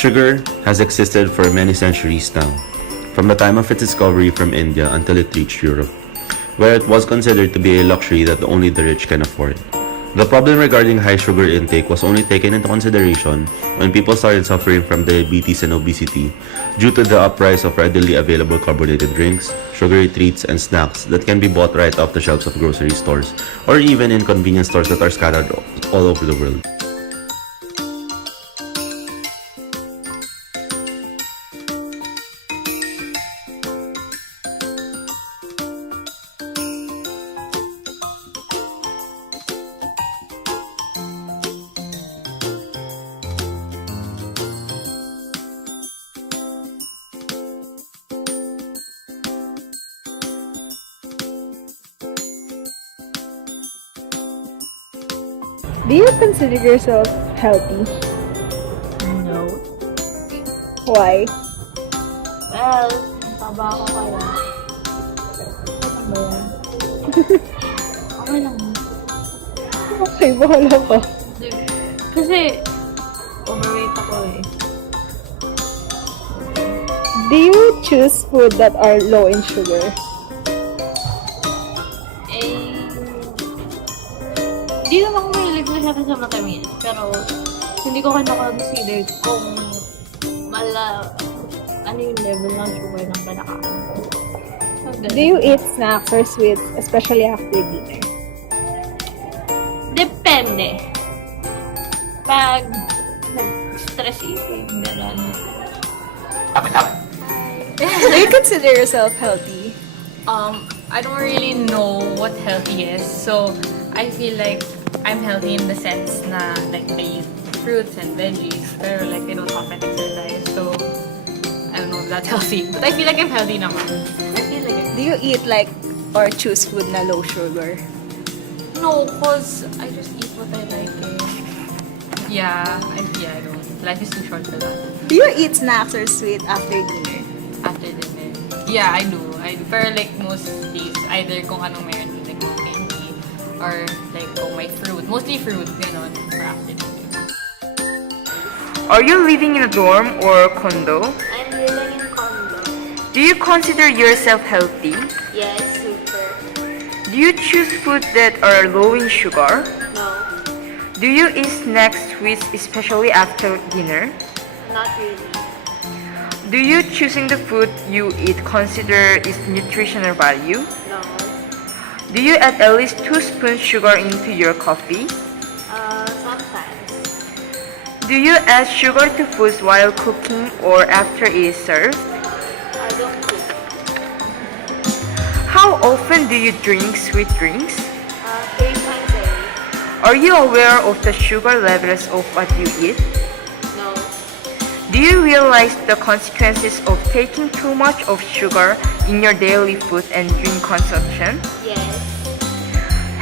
Sugar has existed for many centuries now, from the time of its discovery from India until it reached Europe, where it was considered to be a luxury that only the rich can afford. The problem regarding high sugar intake was only taken into consideration when people started suffering from diabetes and obesity due to the uprise of readily available carbonated drinks, sugary treats, and snacks that can be bought right off the shelves of grocery stores or even in convenience stores that are scattered all over the world. Do you consider yourself healthy? No. Why? Well, taba ako kaya. Ano ba yan? Okay lang. Okay, bahala ka. Kasi, overweight ako eh. Do you choose food that are low in sugar? Hindi naman ako mahilig masyado sa matamis. Pero, hindi ko consider kung ano yung level ng sugar ng balakaran. Do you eat snacks or sweets, especially after dinner? Depende. Pag nag-stress eating, gano'n. Do you consider yourself healthy? I don't really know what healthy is, so I feel like I'm healthy in the sense na like I eat fruits and veggies, pero like I don't often exercise, so I don't know if that's healthy. But I feel like I'm healthy naman. I feel like Do you eat or choose food na low sugar? no, cause I just eat what I like. I don't. Life is too short for that. Do you eat snacks or sweet after dinner? After dinner, yeah, I do. Pero like most days, either kung anong meron, like kung candy or like kung may fruit. Mostly fruit, ganon, for after dinner. Are you living in a dorm or condo? I'm living in condo. Do you consider yourself healthy? Yes, super. Do you choose food that are low in sugar? No, Do you eat snacks, sweets, especially after dinner? not really. Do you choosing the food you eat consider its nutritional value? No. Do you add at least 2 spoons sugar into your coffee? Sometimes. Do you add sugar to foods while cooking or after it is served? I don't cook. How often do you drink sweet drinks? 3 times a week. Are you aware of the sugar levels of what you eat? No. Do you realize the consequences of taking too much of sugar in your daily food and drink consumption? Yes.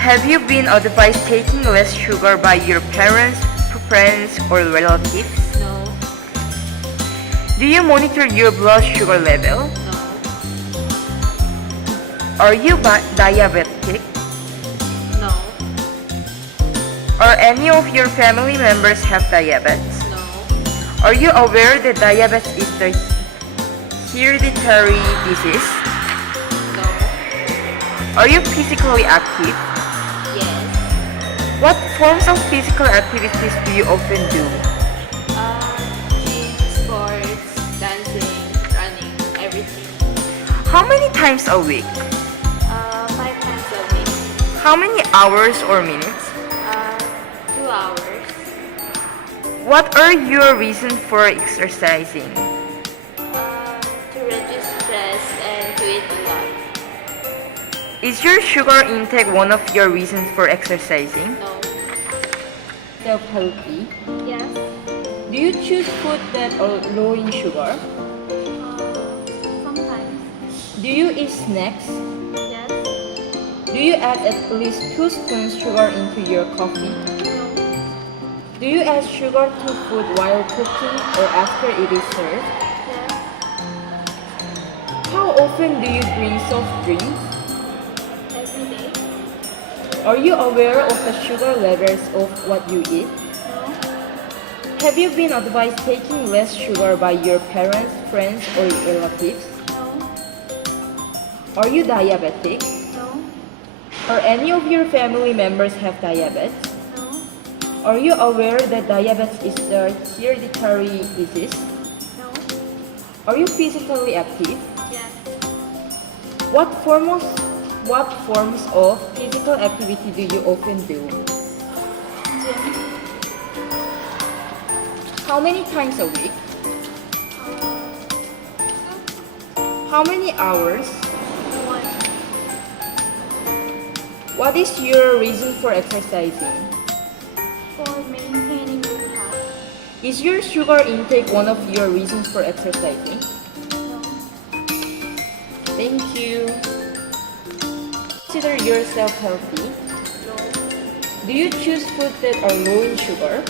Have you been advised taking less sugar by your parents, friends, or relatives? No. Do you monitor your blood sugar level? No. Are you diabetic? No. Or any of your family members have diabetes? No. Are you aware that diabetes is the hereditary disease? No. Are you physically active? Yes. What forms of physical activities do you often do? Gym, sports, dancing, running, everything. How many times a week? 5 times a week. How many hours or minutes? 2 hours. What are your reasons for exercising? To reduce stress and to eat a lot. Is your sugar intake one of your reasons for exercising? No. Self-healthy. Yes. Do you choose food that are low in sugar? Sometimes. Do you eat snacks? Yes. Do you add at least 2 spoons sugar into your coffee? No. Do you add sugar to food while cooking or after it is served? Yes. How often do you drink soft drinks? Every day. Are you aware of the sugar levels of what you eat? No. Have you been advised taking less sugar by your parents, friends, or relatives? No. Are you diabetic? No. Or any of your family members have diabetes? No. Are you aware that diabetes is a hereditary disease? No. Are you physically active? Yes. What forms of physical activity do you often do? Gym. How many times a week? Uh, How many hours? 1. What is your reason for exercising? For maintaining good health. Is your sugar intake one of your reasons for exercising? No. Thank you. Consider yourself healthy. No. Do you choose food that are low in sugar?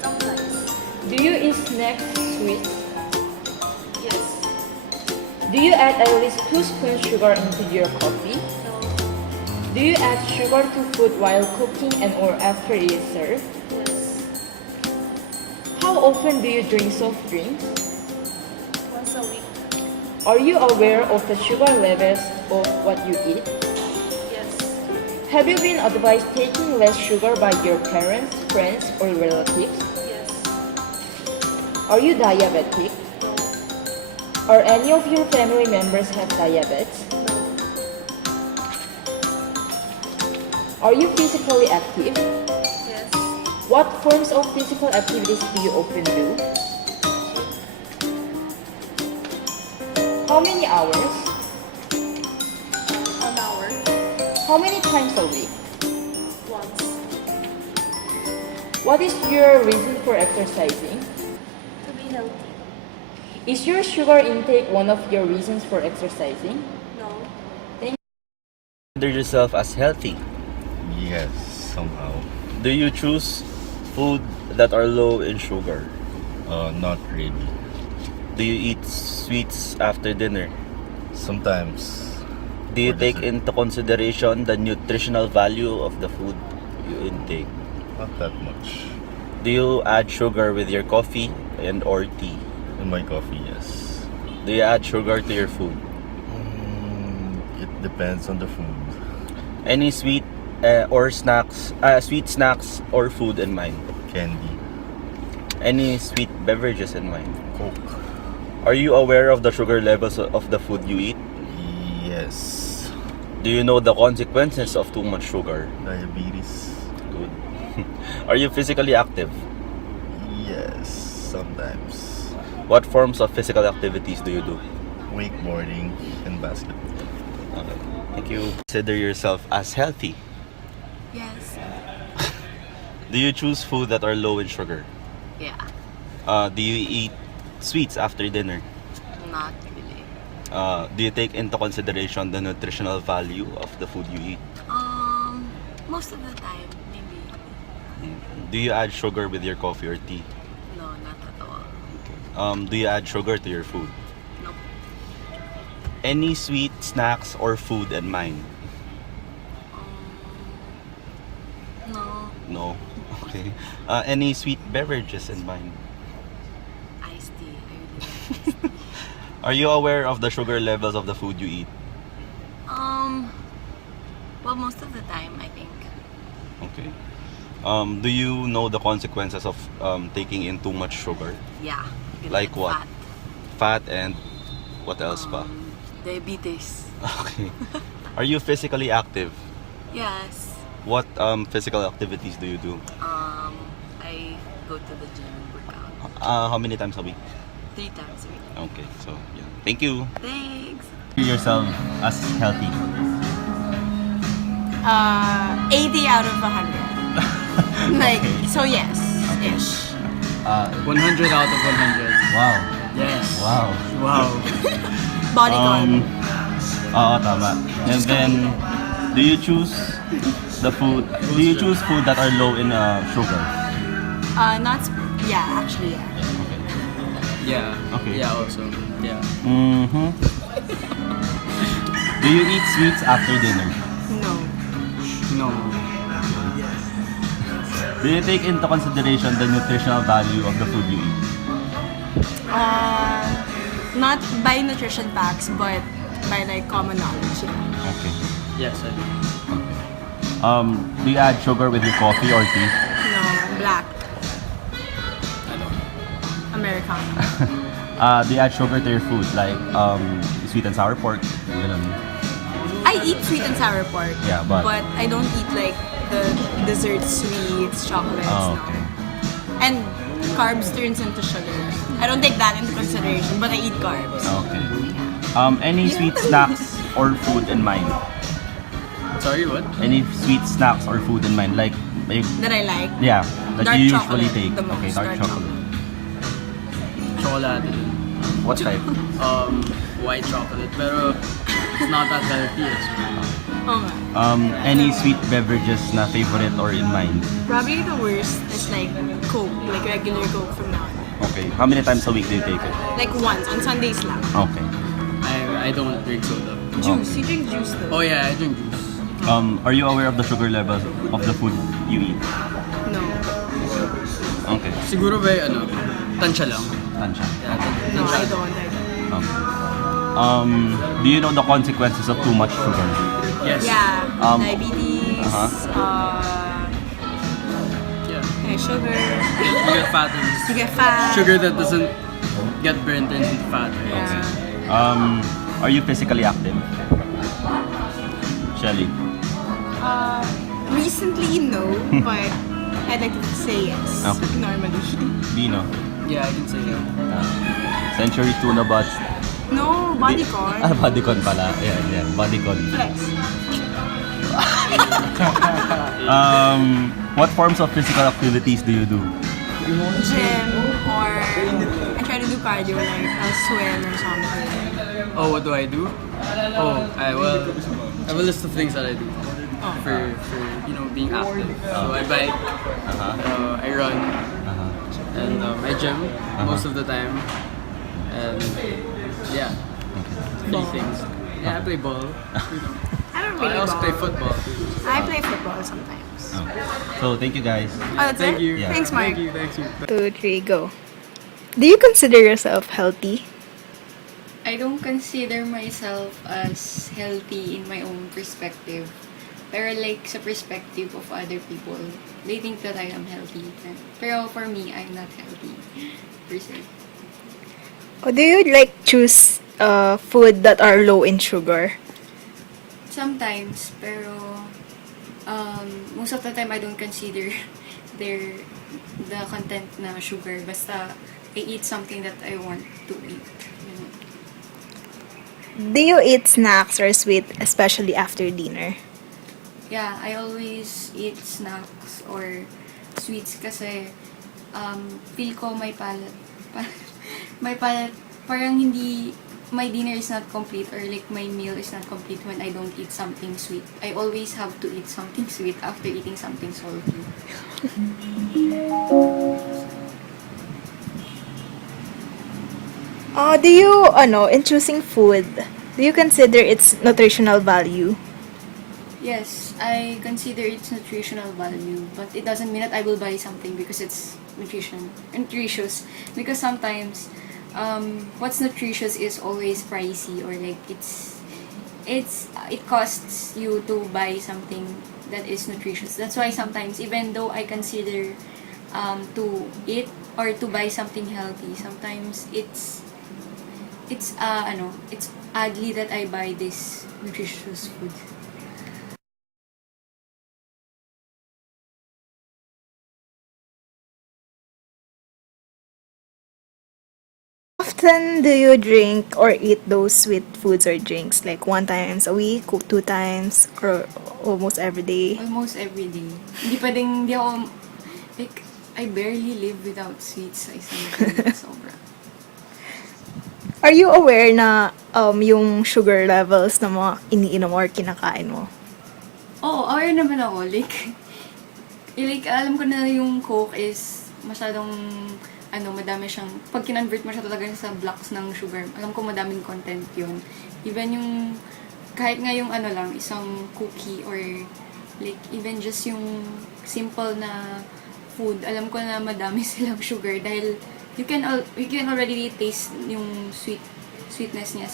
Sometimes. Do you eat snacks, sweets? Yes. Do you add at least 2 spoons sugar into your coffee? No. Do you add sugar to food while cooking and or after it is served? Yes. How often do you drink soft drinks? Once a week. Are you aware of the sugar levels of what you eat? Yes. Have you been advised taking less sugar by your parents, friends, or relatives? Yes. Are you diabetic? No. Or any of your family members have diabetes? No. Are you physically active? Yes. What forms of physical activities do you often do? How many hours? An hour. How many times a week? Once. What is your reason for exercising? To be healthy. Is your sugar intake one of your reasons for exercising? No. Consider yourself as healthy. Yes, somehow. Do you choose food that are low in sugar? Not really. Do you eat sweets after dinner? Sometimes. Do you For take dessert. into consideration the nutritional value of the food you intake? Not that much. Do you add sugar with your coffee and or tea? In my coffee, yes. Do you add sugar to your food? It depends on the food. Any sweet sweet snacks or food in mind? Candy, Any sweet beverages in mind? Coke. Are you aware of the sugar levels of the food you eat? Yes. Do you know the consequences of too much sugar? Diabetes. Good. Are you physically active? Yes, sometimes. What forms of physical activities do you do? Wakeboarding and basketball. Okay. Thank you. Consider yourself as healthy. Yes. Do you choose food that are low in sugar? Yeah. Do you eat sweets after dinner? Not really. Do you take into consideration the nutritional value of the food you eat? Most of the time, maybe. Do you add sugar with your coffee or tea? No, not at all. Do you add sugar to your food? Nope. Any sweet snacks or food in mind? No. No. Okay. Any sweet beverages in mind? Iced tea. I really like Are you aware of the sugar levels of the food you eat? well, most of the time, I think. Okay. Do you know the consequences of taking in too much sugar? Yeah. You Like get what? Fat. Fat and what else pa? Diabetes. Okay. Are you physically active? Yes. What physical activities do you do? I go to the gym, work out How many times a week? 3 times a week. Okay, so yeah. Thank you. Thanks. Yourself as healthy. 80 out of 100. Like, so yes, ish. 100 out of 100. Wow. Yes. Wow. Wow. Bodycon. Oo, tama. And then, do you choose the food? Do you choose food that are low in sugar? Not, yeah, actually, yeah. Yeah. Okay. Yeah, also. Yeah. Mm-hmm. Do you eat sweets after dinner? No. No. Do you take into consideration the nutritional value of the food you eat? Not by nutrition facts, but by like common knowledge. Yeah. Okay. Yes, I do. Do you add sugar with your coffee or tea? No, black. I don't. Americano. Do you add sugar to your food, like sweet and sour pork? Ganun. I eat sweet and sour pork. Yeah, but I don't eat like the dessert sweets, chocolates. Oh, okay. No. And carbs turns into sugar. I don't take that into consideration, but I eat carbs. Okay. Any sweet snacks or food in mind? Sorry, what? Any sweet snacks or food in mind, like That I like. yeah, that Dark you chocolate usually take. the most, Okay, dark dark chocolate. Chocolate. What type? White chocolate. Pero it's not that healthy. Oh nga. Any sweet beverages na favorite or in mind? Probably the worst is like Coke, like regular Coke from now on. Okay. How many times a week do you take it? Like once, on Sundays lang. Okay. I don't drink soda. Juice, you drink juice though. Oh yeah, I drink juice. Are you aware of the sugar levels of the food you eat? No. Okay. Siguro ba tansya lang? Tansya. Yeah, No, tansya. I don't. Do you know the consequences of too much sugar? Yes. Yeah, diabetes, Yeah. sugar, You get fat. you get fat. Sugar that doesn't get burnt into fat. Yeah. Are you physically active? Shelly? Recently, no, but I'd like to say yes. Okay. Normally. Dino? Yeah, I can say that. Century tuna bus. No, bodycon. Bodycon pala. Yeah, bodycon. Flex. What forms of physical activities do you do? Gym or I try to do cardio, like I'll swim or something. Oh, what do I do? Oh, I have a list of things that I do for being active. So I bike, I run, and I gym most of the time, and yeah, three things. Yeah, I play ball. I don't really I also ball. play football. I play football sometimes. So, thank you guys. Oh, that's Thank it? you. Yeah. Thanks, Mark. Thank you. Thank you. 2, 3, go. Do you consider yourself healthy? I don't consider myself as healthy in my own perspective. Pero like sa perspective of other people, they think that I am healthy. Pero for me, I'm not healthy per se. Or do you like choose food that are low in sugar? Sometimes, pero most of the time I don't consider the content na sugar. Basta I eat something that I want to eat. Do you eat snacks or sweet, especially after dinner? Yeah, I always eat snacks or sweets kasi feel ko my palate parang hindi, my dinner is not complete or like my meal is not complete when I don't eat something sweet. I always have to eat something sweet after eating something salty. Do you, in choosing food, do you consider its nutritional value? Yes, I consider its nutritional value, but it doesn't mean that I will buy something because it's nutritious. Because sometimes, what's nutritious is always pricey or like it costs you to buy something that is nutritious. That's why sometimes, even though I consider to eat or to buy something healthy, sometimes it's oddly that I buy this nutritious food. Often do you drink or eat those sweet foods or drinks? Like 1 times a week, or 2 times, or almost every day? Almost every day. Hindi ako, like, I barely live without sweets. I think sobra. Are you aware na yung sugar levels na mga iniinom or kinakain mo? Oo, aware naman ako. Like, alam ko na yung Coke is masyadong, madami siyang, pag kinonvert mo siya talaga sa blocks ng sugar, alam ko madaming content yun. Even yung, kahit nga yung isang cookie or like, even just yung simple na food, alam ko na madami silang sugar dahil you can already taste yung sweetness niya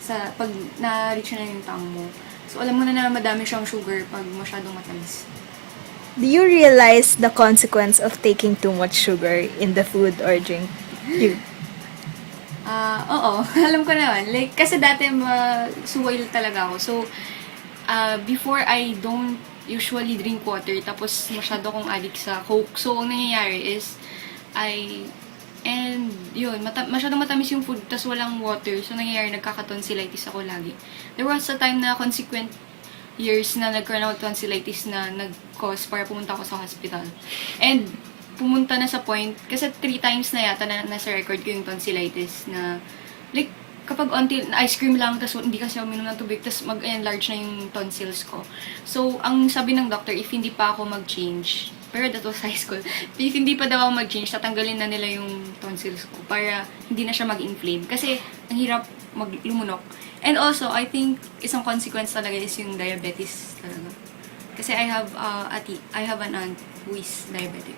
sa pag na-reach na yung tongue mo. So alam mo na madami siyang sugar pag masyadong matamis. Do you realize the consequence of taking too much sugar in the food or drink? You. Oo, alam ko naman. Like, kasi dati suwail talaga ako. So, before I don't usually drink water, tapos masyado akong addict sa Coke. So, ang nangyayari is, masyadong matamis yung food, tapos walang water. So, nangyayari, nagkaka-tonsillitis ako lagi. There was a time na consequent years na nagkaroon ako tonsillitis na nag-cause para pumunta ako sa hospital. And, pumunta na sa point, kasi 3 times na yata na nasa record ko yung tonsillitis na, like, kapag ice cream lang, tapos hindi kasi ako minom ng tubig, tapos mag-enlarge na yung tonsils ko. So, ang sabi ng doctor, if hindi pa ako mag-change, pero that was high school, if hindi pa daw ako mag-change, tatanggalin na nila yung tonsils ko para hindi na siya mag-inflame. Kasi, ang hirap lumunok. And also, I think, isang consequence talaga is yung diabetes talaga. Kasi I have an aunt who is diabetic.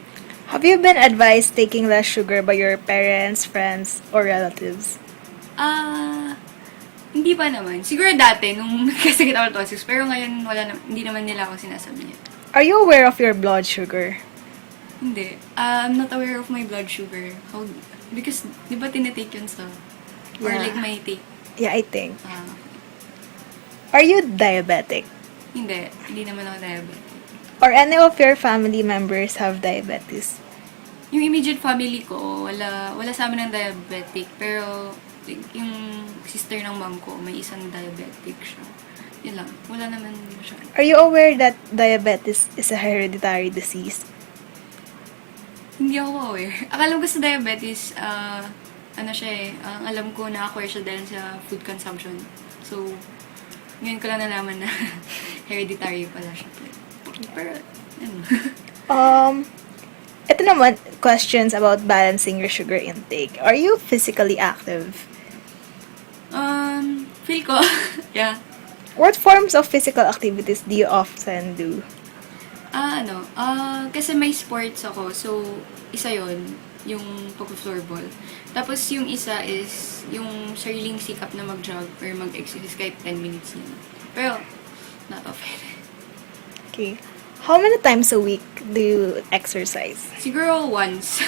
Have you been advised taking less sugar by your parents, friends, or relatives? Hindi pa naman. Siguro dati, nung nagkasakit ako ng tonsils, pero ngayon, hindi naman nila ako sinasabi niya. Are you aware of your blood sugar? Hindi. I'm not aware of my blood sugar. Because, di ba tinitake yun sa... Or Yeah. like may take. Yeah, I think. Are you diabetic? Hindi. Hindi naman ako diabetic. Or any of your family members have diabetes? Yung immediate family ko, wala sa amin ng diabetic. Pero, like, yung sister ng mom ko, may isang diabetic siya. Yun lang. Wala naman siya. Are you aware that diabetes is a hereditary disease? Hindi ako aware. Akala ko sa diabetes, alam ko na-acquire siya dahil sa food consumption. So, ngayon ko lang nalaman na hereditary pala siya. Pero, ito naman, questions about balancing your sugar intake. Are you physically active? Feel ko, yeah. What forms of physical activities do you often do? Kasi may sports ako, so, isa yon yung pag-floorball. Tapos, yung isa is yung sariling sikap na mag-jog or mag-exercise kahit 10 minutes lang. Pero, not often. Okay. How many times a week do you exercise? Siguro once.